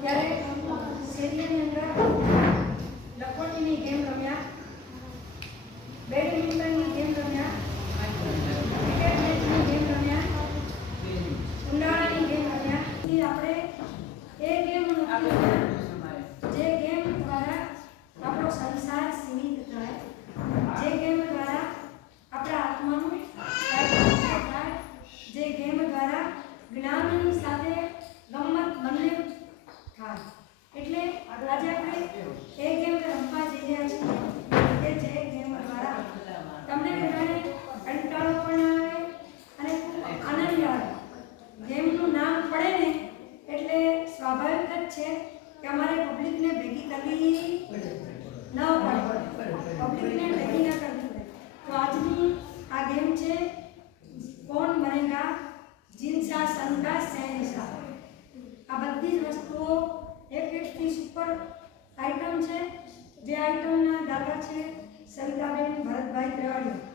ત્યારે લખોટીની ગેમ રમ્યા બેડમિન્ટનની ગેમ રમ્યા ક્રિકેટ મેચની ગેમ રમ્યા ઉનાળાની ગેમ રમ્યા ઈ આપણે એ ગેમ નથી રમ્યા જે ગેમ દ્વારા આપણો સંસાર સીમિત થાય જે ગેમ દ્વારા આપણા આત્માનું કાંઈ થાય જે ગેમ દ્વારા જ્ઞાનની સાથે ગમત બંને થાય એટલે આજે આપણે એ ગેમ રમવા જઈ રહ્યા છીએ કે જે ગેમ દ્વારા તમને બધાને કંટાળો પણ આવે અને ખૂબ આનંદ આવે ગેમનું નામ પડે ને એટલે સ્વાભાવિક છે કે અમારે પબ્લિકને ભેગી કરવી ન પડે. પબ્લિકને ભેગી ન કરવી પડે. તો આજની આ ગેમ છે, કોણ બનેગા જિનસા સંતા શહેનશાહ આ બધી જ વસ્તુઓ એક એકથી સુપર આઇટમ છે. જે આઇટમના દાદા છે સવિતાબેન ભરતભાઈ ત્રેવાડીયા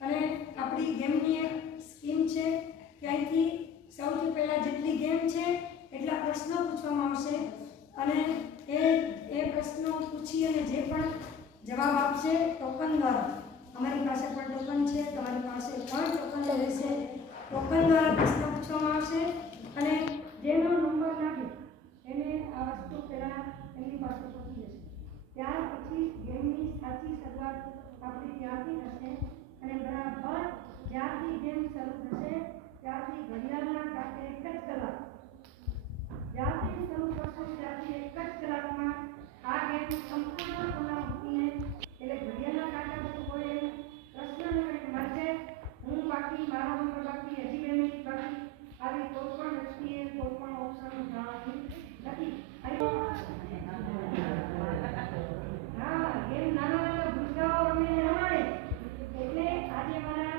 અને આપણી ગેમની એક સ્કીમ છે કે અહીંથી સૌથી પહેલાં જેટલી ગેમ છે એટલા પ્રશ્નો પૂછવામાં આવશે અને એ એ પ્રશ્નો પૂછી અને જે પણ જવાબ આપશે ટોકન દ્વારા. અમારી પાસે પણ ટોકન છે, તમારી પાસે પણ ટોકન રહેશે. ટોકન દ્વારા પ્રશ્ન પૂછવામાં આવશે અને જેનો નંબર લાગે એને આ વસ્તુ પહેલાં એમની પાસે પહોંચી જશે. ત્યાર પછી ગેમની સાચી શરૂઆત આપણી ત્યાંથી થશે અને બરાબર જ્યારથી ગેમ શરૂ થશે ત્યારથી ઘડિયાળના કાંઠે એક જ કલાક જ્યારથી શરૂ કરશો ત્યારથી એક જ કલાકમાં આ ગેમ સંપૂર્ણ પૂર્ણાહુતિને એટલે ઘડિયાળના કાંટા પર કોઈ એમ પ્રશ્ન ન કરે કે મારે હું બાકી મારો નંબર બાકી હજી બે મિનિટ બાકી આવી કોઈ પણ વ્યક્તિએ કોઈ પણ ઓપ્શન જણાવ્યું નથી હા ગેમ નાના નાના ભૂલકાઓ રમીને રમાડે એટલે આજે મારા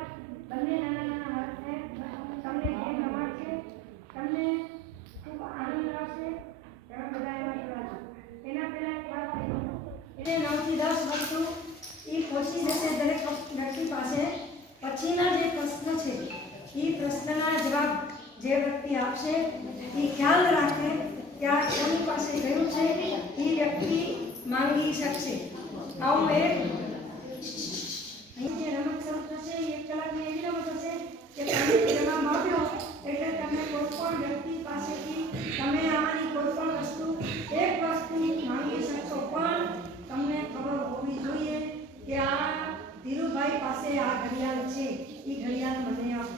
બંને નાના નાના હાથે તમને ગેમ રમાડશે તમને ખૂબ આનંદ આવશે તમે બધા એમાં જોડાજો એના પહેલા એક વાત કહી દઉં. એટલે નવથી દસ વસ્તુ એ પહોંચી જશે દરેક વ્યક્તિ પાસે પછીના જે પ્રશ્ન છે એ પ્રશ્નના જવાબ જે વ્યક્તિ આપશે એ ખ્યાલ રાખે કે આ કોની પાસે ગયું છે એ વ્યક્તિ માંગી શકશે. આવું એક જે રમત શરૂ થશે એક કલાકની એવી રમત હશે કે તમે આપ્યો એટલે તમે કોઈ પણ વ્યક્તિ પાસેથી તમે આમાંની કોઈ પણ વસ્તુ એક વસ્તુ માંગી શકશો, પણ તમને ખબર હોવી જોઈએ કે આ ધીરુભાઈ પાસે આ ઘડિયાળ છે. એ ઘડિયાળ મને આપો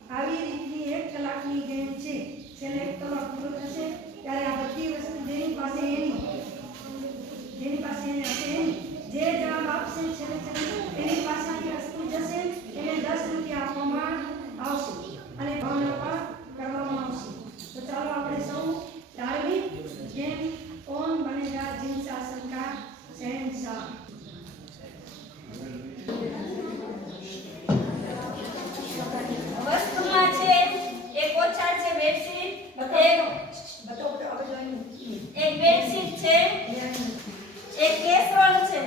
આવી રીતની એક કલાકની ગેમ છે છેલ્લે એક કલાક પૂરો થશે ત્યારે આ બધી વસ્તુ જેની પાસે એની જેની પાસે એને હશે એની જે જવાબ આપશે છેલ્લે છેલ્લે એની પાસેની વસ્તુ જશે એને દસ રૂપિયા આપવામાં આવશે અને ભાવના પણ કરવામાં આવશે તો ચાલો આપણે સૌ ધાર્મિક જેમ કોણ બનેગા જીન શાસન કા શહેનશાહ વસ્તુમાં છે એક ઓછા છે બેડશીટ એક એક બેડશીટ છે એક કેસરોલ છે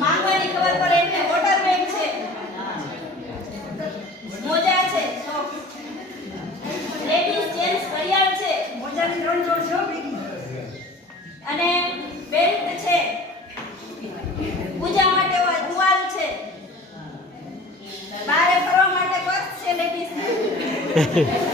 માંગવાની ખબર પડે એટલે વોટર બેગ છે મોજા છે લેડીઝ જેન્ટ્સ ઘડિયાળ છે મોજાની ત્રણ જોડ છો ભેગી અને બેલ્ટ છે પૂજા માટે હોય ટુવાલ છે બારે ફરવા માટે પર્સ છે લેડીઝ અને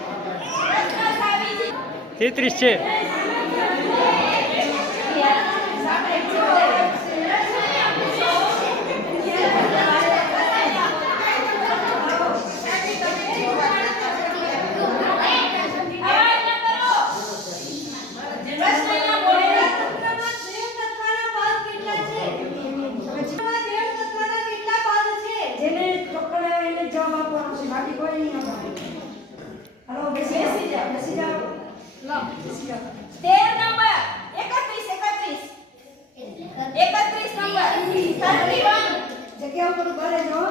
તેત્રીસ છે. એકત્રીસ એકત્રીસ. એકત્રીસ નંબર. થર્ટી વન જગ્યા ઉપર ઊભા રહેજો.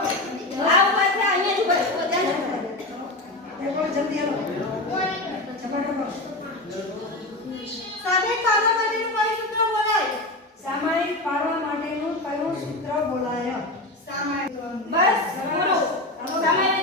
માટેનું કયું સૂત્ર બોલાય? સામાયિક બસ પૂરો સામાયિક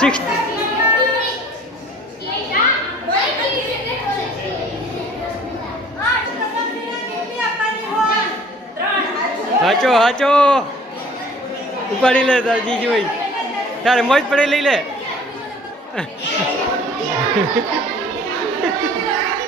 સિક્સ હાચો હાચો. ઉપાડી લે તાર તારે મોજ પડે લઈ લે.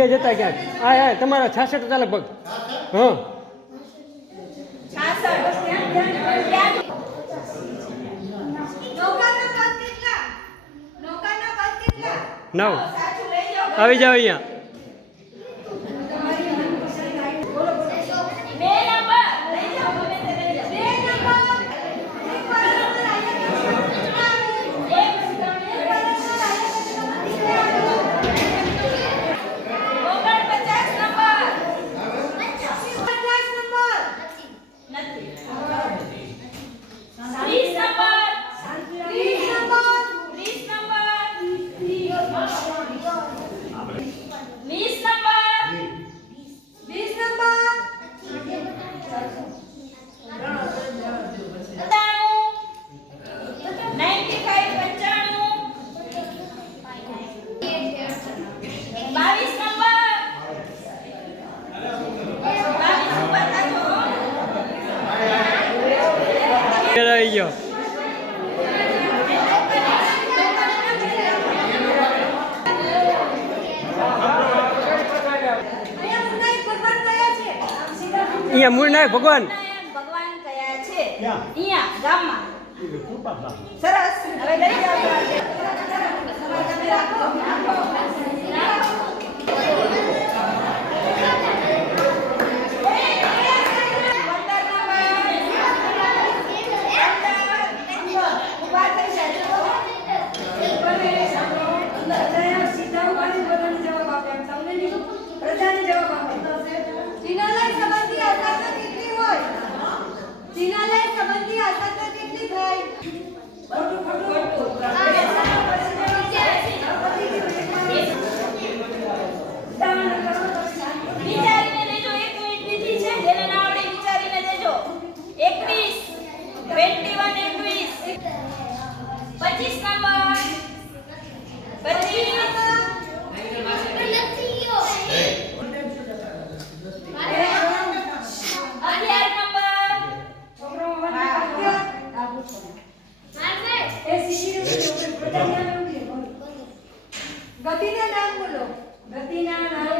એ જતા ક્યાંક આ હા તમારા છાસઠ હતા લગભગ. હા. નવ. આવી જાઓ અહીંયા. અહીંયા મૂળ નાય ભગવાન. ભગવાન કયા છે? અહીંયા ગામમાં. સરસ. Retina el ángulo.